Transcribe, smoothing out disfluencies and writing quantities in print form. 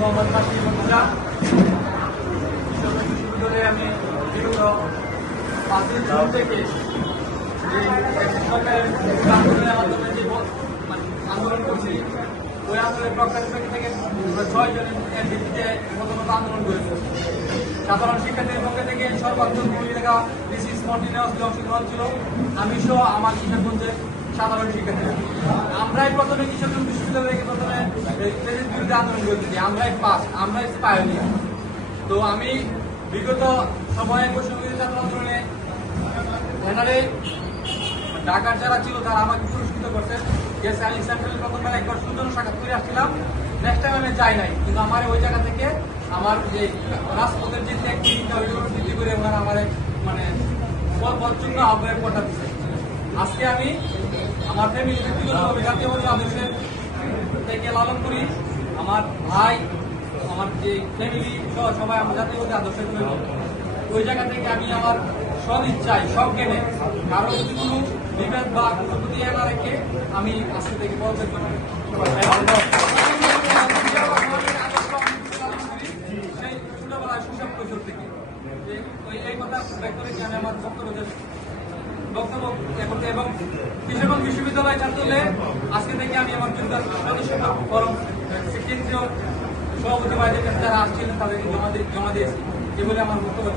মোহাম্মদ নাসির মুর্তজা। বিশ্ববিদ্যালয়ে আমি বিগত 5 দিন জুন থেকে সরকারের আন্দোলনের মাধ্যমে যে আন্দোলন করছি, ওই আন্দোলনের প্রকাশের থেকে 6 জনের ভিত্তিতে প্রথমত আন্দোলন করেছে। সাধারণ শিক্ষার্থীদের পক্ষ থেকে সর্বাত্মক ভূমিকা ডিসি স্পন্টিনিয়াসলি অংশগ্রহণ ছিল, আমি সহ আমার কিশোরগঞ্জের সাধারণ শিক্ষার্থীরা। আমরাই প্রথমে কিশোরগঞ্জ বিশ্ববিদ্যালয়কে প্রথমে ফেসিস বিরুদ্ধে আন্দোলন করেছি, আমরাই পাস, আমরাই পায়োনিয়ার। তো আমি বিগত সময়ে বৈষম্য ছাত্র আন্দোলনে ব্যানারে ঢাকার যারা ছিল তারা আমাকে পুরস্কৃত করতেন। গেছে আমি সেন্ট্রাল প্রথমবার একবার সুন্দর সাক্ষাৎ করে আসছিলাম, নেক্সট টাইম আমি যাই নাই, কিন্তু আমার ওই জায়গা থেকে আমার যে রাজপথের যে ত্যাগটা ওইগুলো বৃদ্ধি করে ওনারা আমার মানে জন্য আহ্বায়ক কথা দিচ্ছে। আজকে আমি আমার ফ্যামিলি ব্যক্তিগতভাবে জাতীয়বাদী আদর্শের থেকে লালন করি, আমার ভাই, আমার যে ফ্যামিলি সহ সবাই আমার জাতীয়বাদী আদর্শের ওই জায়গা থেকে আমি আমার সদ ইচ্ছায় সব জ্ঞানে কারো যদি কোনো বিভেদ বা কোনো প্রতি না রেখে আমি আজকে থেকে পদত্যাগ করি। সেই ছোটবেলায় শৈশব কৈশোর থেকে এই কথা ব্যক্ত রেখে আমি আমার বক্তব্য করতে এবং কিশোরগঞ্জ বিশ্ববিদ্যালয় ছাত্রলে আজকে থেকে আমি আমার যোগদান সদস্যতা ফরম কেন্দ্রীয় সভাপতি বাইরে যারা আসছিলেন তাদেরকে জমা দিয়েছি। এগুলো আমার বক্তব্য।